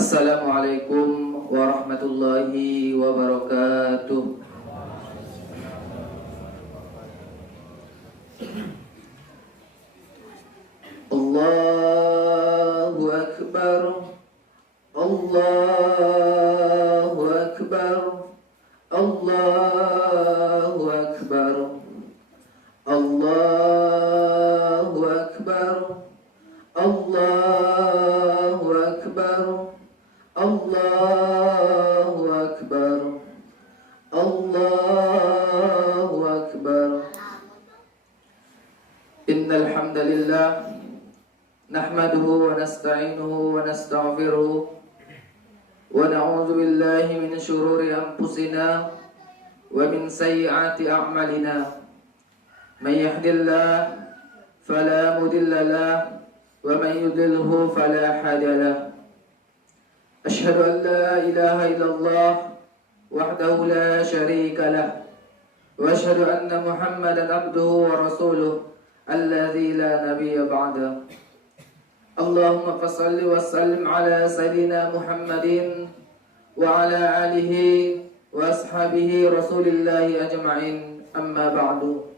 Assalamualaikum warahmatullahi wabarakatuh. Allahu Akbar, Allahu Akbar, Allahu Akbar, Allahu Akbar, Allahu Akbar, Allahu Akbar, Allahu Akbar. Innal hamdalillah nahmaduhu wa nasta'inuhu wa nastaghfiruh wa na'udzu billahi min shururi anfusina wa min sayyiati a'malina. May yahdihillahu fala mudilla lahu wa may yudlilhu fala hadiya lahu. Asyhadu an la ilaha illallah wahdahu la syarika lahu wa asyhadu anna Muhammadan abduhu wa rasuluh alladzi la nabiyya ba'dahu. Allahumma fassalli wa sallim ala sayyidina Muhammadin wa ala alihi wa ashabihi rasulillahi ajma'in, amma ba'du.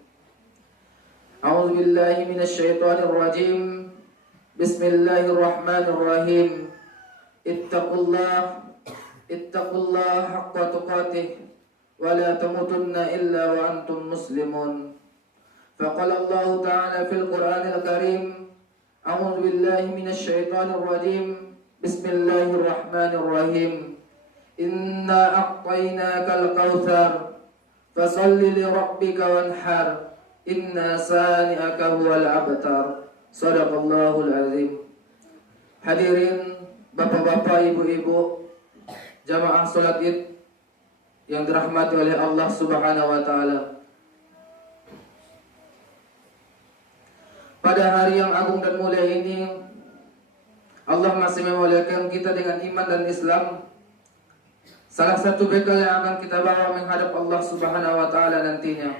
A'udzu billahi minasy syaithanir rajim. Bismillahirrahmanirrahim. Ittaqullah haqqa tuqatih wa la tamutunna illa wa antum muslimun. Faqala Allah ta'ala fil Qur'anil Karim, a'udzu billahi minasy syaithanir rajim. Bismillahirrahmanirrahim. Inna a'tainakal kautsar fashalli li rabbika wanhar. Inna sani'aka huwal abtar. Shadaqallahul azim. Hadirin bapak-bapak, ibu-ibu, jamaah salat Id yang dirahmati oleh Allah Subhanahu wa taala. Pada hari yang agung dan mulia ini, Allah masih memuliakan kita dengan iman dan Islam. Salah satu bekal yang akan kita bawa menghadap Allah Subhanahu wa taala nantinya.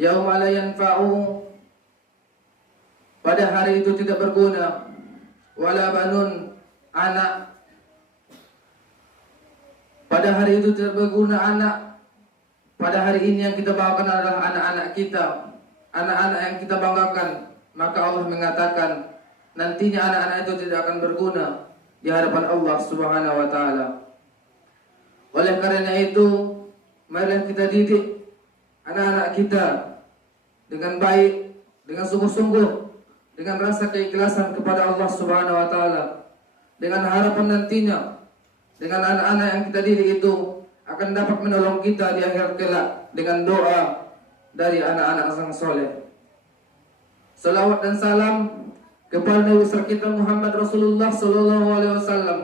Yauma la yanfa'u, pada hari itu tidak berguna, wala banun, anak. Pada hari itu tidak berguna anak. Pada hari ini yang kita bawakan adalah anak-anak kita, anak-anak yang kita banggakan. Maka Allah mengatakan nantinya anak-anak itu tidak akan berguna di hadapan Allah Subhanahu wa taala. Oleh karena itu, marilah kita didik anak-anak kita dengan baik, dengan sungguh-sungguh, dengan rasa keikhlasan kepada Allah Subhanahu wa taala, dengan harapan nantinya dengan anak-anak yang kita didik itu akan dapat menolong kita di akhirat kelak dengan doa dari anak-anak sang soleh. Salawat dan salam kepada Nabi besar kita Muhammad Rasulullah sallallahu alaihi wasallam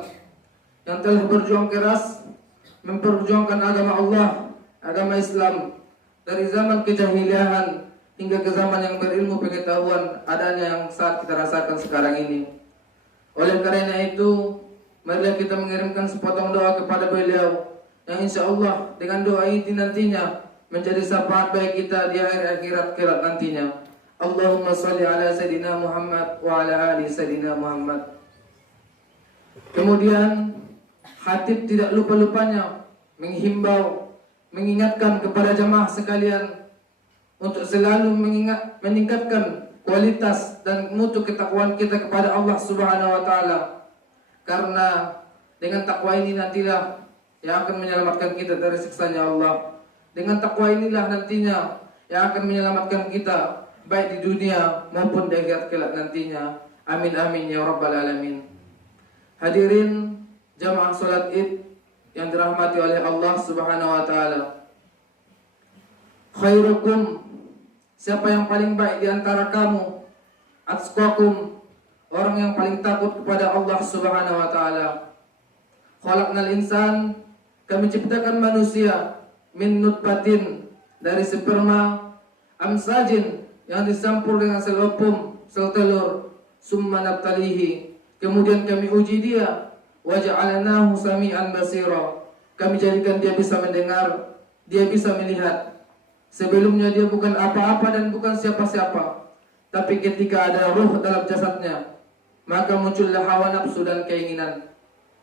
yang telah berjuang keras memperjuangkan agama Allah, agama Islam dari zaman kejahiliahan hingga ke zaman yang berilmu pengetahuan adanya yang saat kita rasakan sekarang ini. Oleh karena itu, marilah kita mengirimkan sepotong doa kepada beliau yang insya Allah dengan doa ini nantinya menjadi syafaat baik kita di akhir akhirat kelak nantinya. Allahumma sholli ala sayyidina Muhammad wa ala ali sayyidina Muhammad. Kemudian khatib tidak lupa-lupanya menghimbau, mengingatkan kepada jamaah sekalian untuk selalu meningkatkan kualitas dan mutu ketakwaan kita kepada Allah Subhanahu wa taala. Karena dengan takwa ini nantilah yang akan menyelamatkan kita dari siksanya Allah. Dengan takwa inilah nantinya yang akan menyelamatkan kita baik di dunia maupun di akhirat kelak nantinya. Amin amin ya rabbal alamin. Hadirin jamaah salat Id yang dirahmati oleh Allah Subhanahu wa taala. Khairukum, siapa yang paling baik di antara kamu? Atqakum, orang yang paling takut kepada Allah Subhanahu wa taala. Khalaqnal insan, kami ciptakan manusia min nutfatin, dari sperma, amsajin, yang dicampur dengan sel opum, sel telur, summa nabtalihi, kemudian kami uji dia, wa ja'alnahu sami'an basira, kami jadikan dia bisa mendengar, dia bisa melihat. Sebelumnya dia bukan apa-apa dan bukan siapa-siapa, tapi ketika ada ruh dalam jasadnya, maka muncullah hawa nafsu dan keinginan.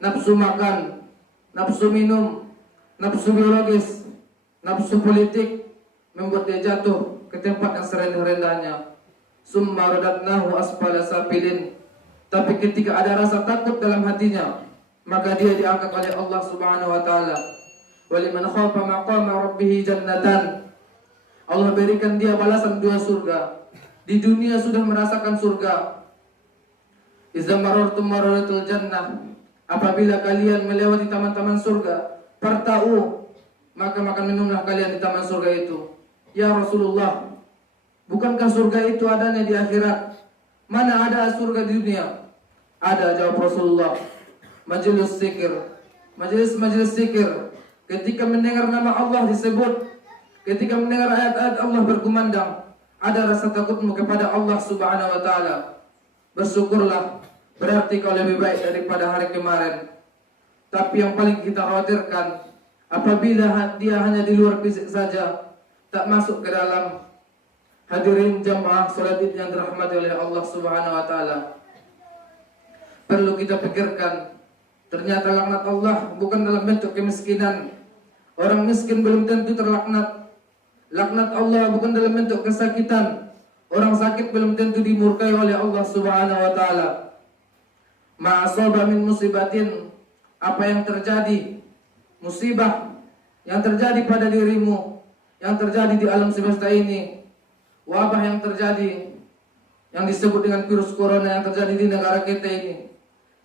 Nafsu makan, nafsu minum, nafsu biologis, nafsu politik membuat dia jatuh ke tempat yang serendah-rendahnya. Summa radatnahu asfala safilin. Tapi ketika ada rasa takut dalam hatinya, maka dia diangkat oleh Allah Subhanahu wa taala. Waliman khafa maqama rabbih jannatan. Allah berikan dia balasan 2 surga. Di dunia sudah merasakan surga. Iza marartum mararatul jannah. Apabila kalian melewati taman-taman surga, parta'u, maka makan minumlah kalian di taman surga itu. Ya Rasulullah, bukankah surga itu adanya di akhirat? Mana ada surga di dunia? Ada, jawab Rasulullah. Majelis zikir, majelis zikir. Ketika mendengar nama Allah disebut, ketika mendengar ayat-ayat Allah berkumandang, ada rasa takutmu kepada Allah Subhanahu wa taala. Bersyukurlah, berarti kau lebih baik daripada hari kemarin. Tapi yang paling kita khawatirkan, apabila dia hanya di luar fisik saja, tak masuk ke dalam. Hadirin jamaah salat Id yang dirahmati oleh Allah Subhanahu wa taala. Perlu kita pikirkan, ternyata laknat Allah bukan dalam bentuk kemiskinan. Orang miskin belum tentu terlaknat. Laknat Allah bukan dalam bentuk kesakitan. Orang sakit belum tentu dimurkai oleh Allah Subhanahu wa taala. Ma'asaba min musibatin, apa yang terjadi, musibah yang terjadi pada dirimu, yang terjadi di alam semesta ini, wabah yang terjadi, yang disebut dengan virus corona yang terjadi di negara kita ini,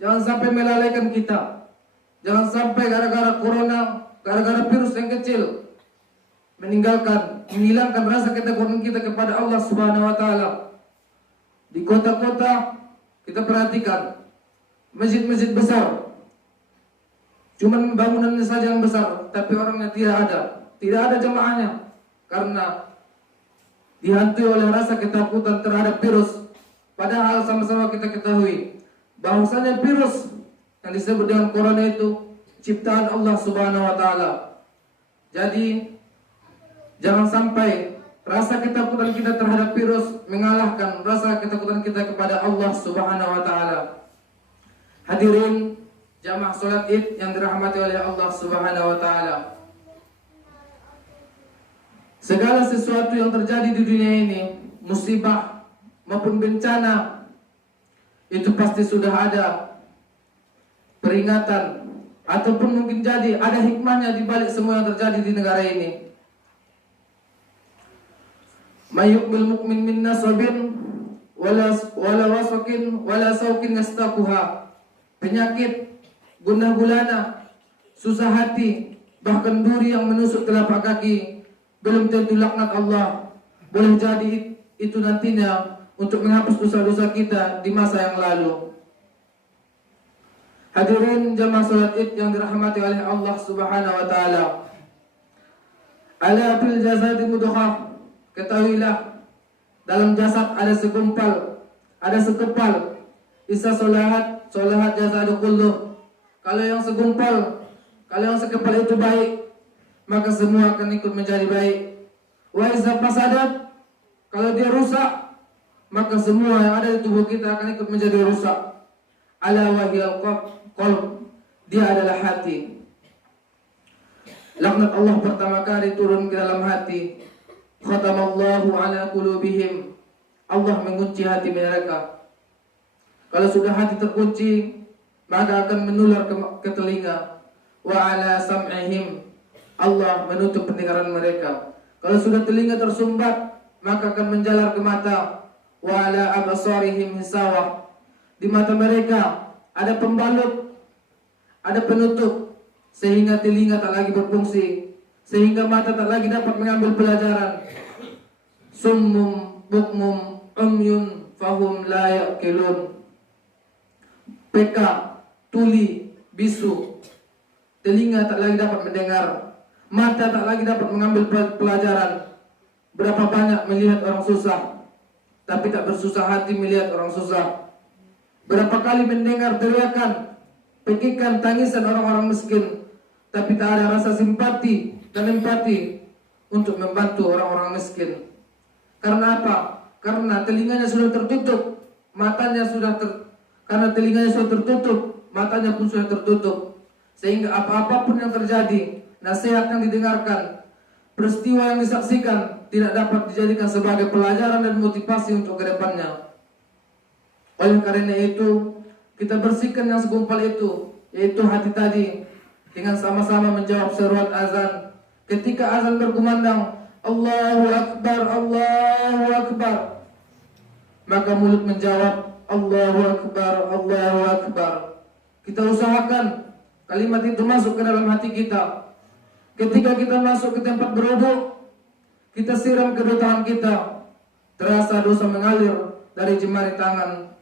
jangan sampai melalaikan kita. Jangan sampai gara-gara corona, gara-gara virus yang kecil, menghilangkan rasa ketakutan kita kepada Allah Subhanahu wa taala. Di kota-kota kita perhatikan masjid-masjid besar, cuman bangunannya saja yang besar, tapi orangnya tidak ada jemaahnya, karena dihantui oleh rasa ketakutan terhadap virus. Padahal sama-sama kita ketahui bahwasanya virus yang disebut dengan corona itu ciptaan Allah Subhanahu wa taala. Jadi jangan sampai rasa ketakutan kita terhadap virus mengalahkan rasa ketakutan kita kepada Allah Subhanahu wa taala. Hadirin jamaah salat Id yang dirahmati oleh Allah Subhanahu wa taala. Segala sesuatu yang terjadi di dunia ini, musibah maupun bencana, itu pasti sudah ada peringatan, ataupun mungkin jadi ada hikmahnya di balik semua yang terjadi di negara ini. Mayyuqbil mu'min min nasabin wala wasakin wala saukin yastaquha. Penyakit, gundah gulana, susah hati, bahkan duri yang menusuk telapak kaki, belum tentu laknat Allah. Boleh jadi itu nantinya untuk menghapus dosa-dosa kita di masa yang lalu. Hadirin jamaah salat Id yang dirahmati oleh Allah Subhanahu wa taala. Ala fil jasadi mudghah. Ketahuilah, dalam jasad ada segumpal, ada sekepal. Isa solahat jasadu kulluh. Kalau yang segumpal, kalau yang sekepal itu baik, maka semua akan ikut menjadi baik. Wa iza fasadat, kalau dia rusak, maka semua yang ada di tubuh kita akan ikut menjadi rusak. Ala wahiyal qalb, dia adalah hati. Laknat Allah pertama kali turun ke dalam hati. Khatamallahu ala qulubihim, Allah mengunci hati mereka. Kalau sudah hati terkunci, maka akan menular ke telinga. Wa ala sam'ihim, Allah menutup pendengaran mereka. Kalau sudah telinga tersumbat, maka akan menjalar ke mata. Wa ala absarihim hisawah, di mata mereka ada pembalut, ada penutup, sehingga telinga tak lagi berfungsi, sehingga mata tak lagi dapat mengambil pelajaran. Summum bukmum umyun fahum la yaqilun. PK, tuli, bisu, telinga tak lagi dapat mendengar, mata tak lagi dapat mengambil pelajaran. Berapa banyak melihat orang susah, tapi tak bersusah hati melihat orang susah. Berapa kali mendengar teriakan, pekikan, tangisan orang-orang miskin, tapi tak ada rasa simpati dan empati untuk membantu orang-orang miskin. Karena apa? Karena telinganya sudah tertutup, matanya sudah karena telinganya sudah tertutup, matanya pun sudah tertutup, sehingga apa-apapun yang terjadi, nasihat yang didengarkan, peristiwa yang disaksikan tidak dapat dijadikan sebagai pelajaran dan motivasi untuk kedepannya. Oleh karena itu, kita bersihkan yang segumpal itu, yaitu hati tadi, dengan sama-sama menjawab seruan azan. Ketika azan berkumandang, Allahu Akbar, Allahu Akbar, maka mulut menjawab, Allahu Akbar, Allahu Akbar. Kita usahakan kalimat itu masuk ke dalam hati kita. Ketika kita masuk ke tempat berwudu, kita siram kedua tangan kita, terasa dosa mengalir dari jemari tangan.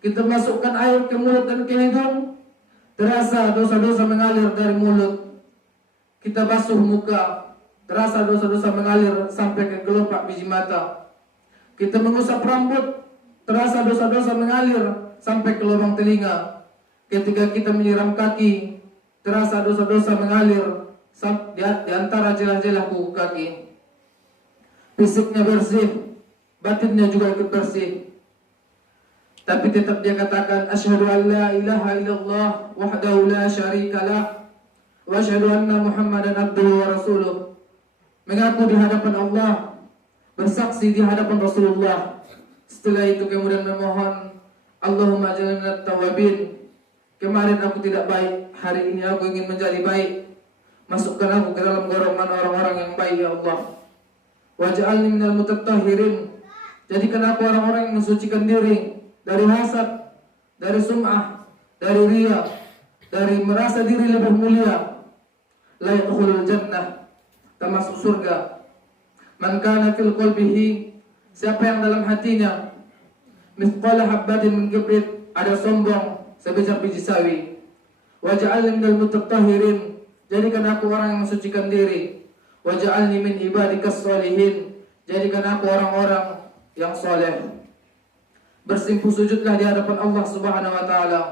Kita masukkan air ke mulut dan ke hidung, terasa dosa-dosa mengalir dari mulut. Kita basuh muka, terasa dosa-dosa mengalir sampai ke kelopak biji mata. Kita mengusap rambut, terasa dosa-dosa mengalir sampai ke lubang telinga. Ketika kita menyiram kaki, terasa dosa-dosa mengalir di antara jelah-jelah kuku kaki. Fisiknya bersih, batinnya juga ikut bersih. Tapi tetap dia katakan, asyhadu an la ilaha illallah wahdahu la syarikalah wa asyhadu anna Muhammadan abduhu wa rasuluh. Mengaku di hadapan Allah, bersaksi di hadapan Rasulullah. Setelah itu kemudian memohon, Allahumma jalna minat tawabin. Kemarin aku tidak baik, hari ini aku ingin menjadi baik. Masukkan aku ke dalam golongan orang-orang yang baik, ya Allah. Waj'alni minal mutatahhirin. Jadikan aku orang-orang yang mensucikan diri dari hasad, dari sum'ah, dari riya, dari merasa diri lebih mulia. La yadkhulul jannah, termasuk surga. Man kana fil qalbihi, siapa yang dalam hatinya mithqala habbatin min kibrit, ada sombong sebesar biji sawi. Waj'alni minal mutatahhirin, jadikan aku orang yang mensucikan diri. Waj'alni min ibadikas sholihin, jadikan aku orang-orang yang soleh. Bersimpuh sujudlah di hadapan Allah Subhanahu wa taala.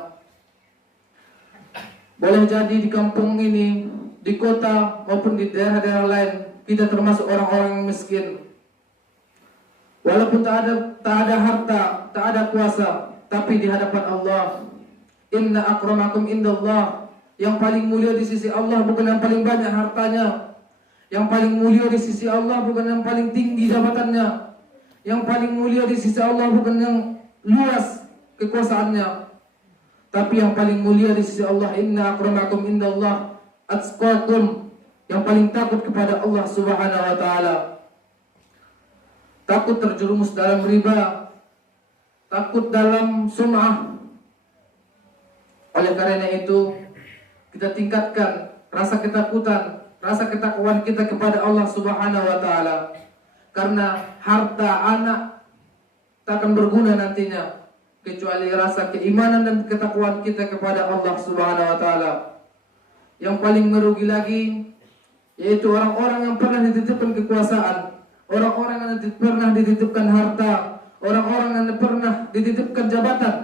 Boleh jadi di kampung ini, di kota maupun di daerah-daerah lain, kita termasuk orang-orang yang miskin. Walaupun tak ada harta, tak ada kuasa, tapi di hadapan Allah, inna akramakum indallah, yang paling mulia di sisi Allah bukan yang paling banyak hartanya. Yang paling mulia di sisi Allah bukan yang paling tinggi jabatannya. Yang paling mulia di sisi Allah bukan yang luas kekuasaannya, tapi yang paling mulia di sisi Allah, inna akramakum indallah atqakum, yang paling takut kepada Allah Subhanahu wa taala. Takut terjerumus dalam riba, takut dalam sum'ah. Oleh karena itu, kita tingkatkan rasa ketakutan, rasa ketakwaan kita kepada Allah Subhanahu wa taala. Karena harta anak tak akan berguna nantinya kecuali rasa keimanan dan ketakwaan kita kepada Allah Subhanahu wa taala. Yang paling merugi lagi yaitu orang-orang yang pernah dititipkan kekuasaan, orang-orang yang pernah dititipkan harta, orang-orang yang pernah dititipkan jabatan,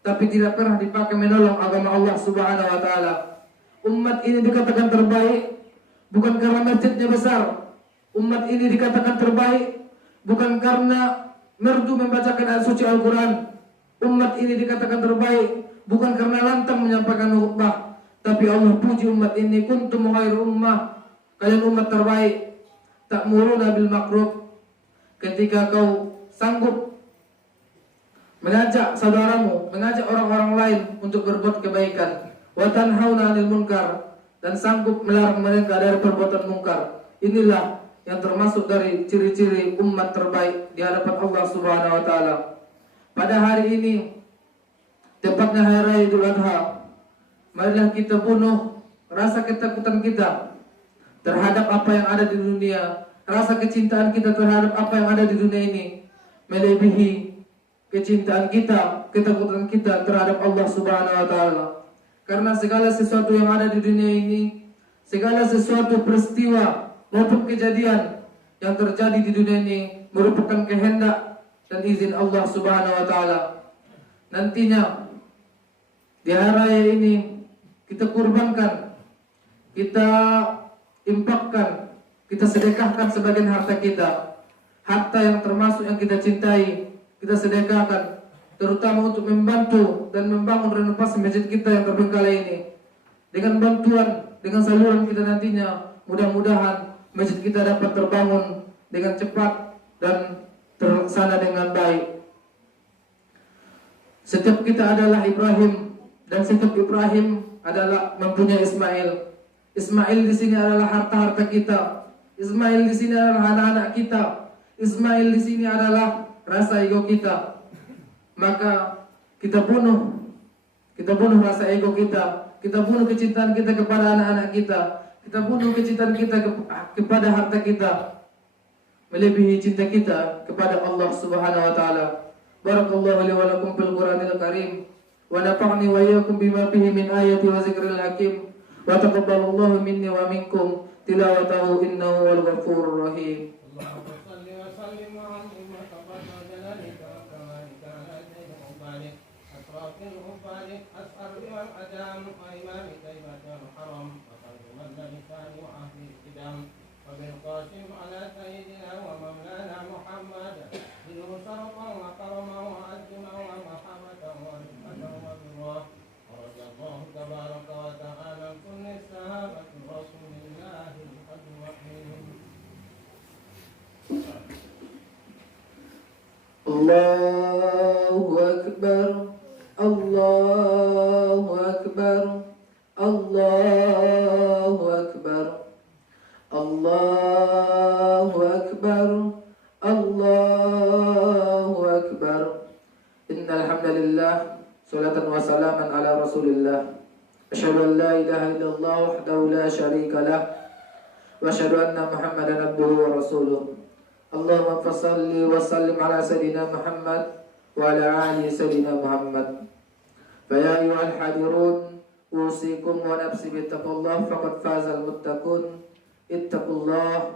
tapi tidak pernah dipakai menolong agama Allah Subhanahu wa taala. Umat ini dikatakan terbaik bukan karena masjidnya besar. Umat ini dikatakan terbaik bukan karena merdu membacakan ayat suci Al-Quran. Umat ini dikatakan terbaik bukan karena lantang menyampaikan khutbah, tapi Allah puji umat ini, kuntum khairu ummah, kalian umat terbaik. Ta'muruna bil ma'ruf, ketika kau sanggup mengajak saudaramu, mengajak orang-orang lain untuk berbuat kebaikan. Wa tanhauna 'anil munkar, dan sanggup melarang mereka dari perbuatan mungkar. Inilah yang termasuk dari ciri-ciri umat terbaik di hadapan Allah Subhanahu wa taala. Pada hari ini, tepatnya hari raya Idul Adha, marilah kita bunuh rasa ketakutan kita terhadap apa yang ada di dunia, rasa kecintaan kita terhadap apa yang ada di dunia ini melebihi kecintaan kita, ketakutan kita terhadap Allah Subhanahu wa taala. Karena segala sesuatu yang ada di dunia ini, segala sesuatu peristiwa maupun kejadian yang terjadi di dunia ini merupakan kehendak dan izin Allah Subhanahu wa taala. Nantinya di hari raya ini kita kurbankan, kita infakkan, kita sedekahkan sebagian harta kita. Harta yang termasuk yang kita cintai, kita sedekahkan. terutama untuk membantu dan membangun renovasi masjid kita yang terbengkalai ini. Dengan bantuan, dengan saluran kita nantinya, mudah-mudahan masjid kita dapat terbangun dengan cepat dan terlaksana dengan baik. Setiap kita adalah Ibrahim, dan setiap Ibrahim adalah mempunyai Ismail. Ismail di sini adalah harta-harta kita. Ismail di sini adalah anak-anak kita. Ismail di sini adalah rasa ego kita. Maka kita bunuh rasa ego kita. Kita bunuh kecintaan kita kepada anak-anak kita. Kita bunuh kecintaan kita kepada harta kita, melebihi cinta kita kepada Allah Subhanahu wa taala. Barakallahu li wa lakum fil Qur'anil Karim wa nafa'ni wa iyyakum bima fihi min ayati wa zikril hakim. Wa taqabbalallahu minni wa minkum tilawatahu innahu wal ghafurur rahim. Allahumma salli wa sallim ala Muhammad wa ala jalalika wa kamalika ala sayyidil mubalik asrafil mubalik as'arbi wal adam wa imamika ibadil haram wa qalbul lisani wa ahli idam wa bil qasim ala sayyidina wa maulana Muhammad bihi sarafa wa karama wa azma wa mahabbata wa rizqata wa birra wa radiyallahu tabaraka wa ta'ala kulli sahabati rasulillahi al-qadwahim. Allahu Akbar, Allahu Akbar, Allahu Akbar, Allahu Akbar, Allahu Akbar. Innal hamdalillah, salatan wa salaman ala Rasulillah. Asyhadu an la ilaha illallah wahdahu la syarika lah, wa asyhadu anna Muhammadan abduhu wa rasuluh. Allahumma fassalli wa sallim ala sayyidina Muhammad wa ala ali sayyidina Muhammad. Fa ya ayyuhal hadirun, usikum wa nafsi bittaqullah faqad fazal muttaqun. Ittaqullah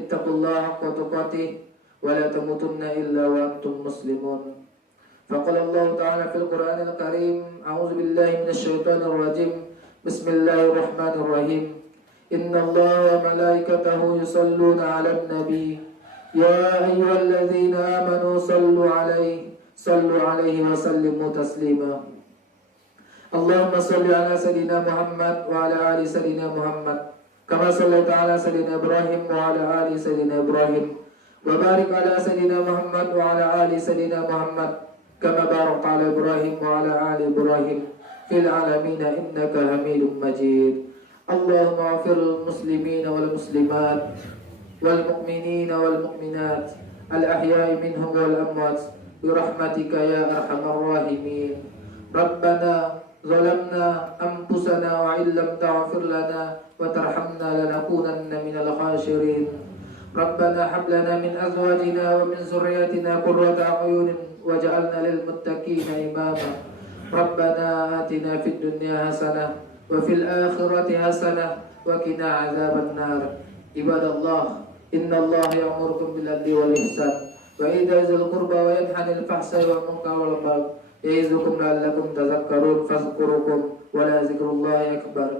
haqqa tuqatih wa la tamutunna illa wa antum muslimun. Faqala Allah ta'ala fil Qur'anil Karim, a'udzu billahi minasy syaithanir rajim. Bismillahirrahmanirrahim. Inna Allaha wa malaikatahu yusalluna 'alan nabi. Ya ayyuhalladzina amanu sallu alaihi wa sallimu taslima. Allahumma salli ala sayyidina Muhammad wa ala ali sayyidina Muhammad kama sallaita ala sayyidina Ibrahim wa ala ali sayyidina Ibrahim wa barik ala sayyidina Muhammad wa ala ali sayyidina Muhammad kama barakta ala Ibrahim wa ala ali Ibrahim fil alamin innaka Hamidum Majid. Allahumma ighfir lil muslimina wal muslimat والمؤمنين والمؤمنات الأحياء منهم والأموات برحمتك يا أرحم الراحمين. ربنا ظلمنا أنفسنا وإن لم تغفر لنا وترحمنا لنكونن من الخاسرين. ربنا هب لنا من أزواجنا ومن ذريتنا قرة أعين واجعلنا للمتقين إماما. ربنا آتنا في الدنيا حسنة وفي الآخرة حسنة وقنا عذاب النار. عباد الله إن الله يأمركم بالعدل والإحسان وإيتاء ذي القربى وينهى عن الفحشاء والمنكر والبغي يعظكم لعلكم تذكرون فاذكركم ولا ذكر الله أكبر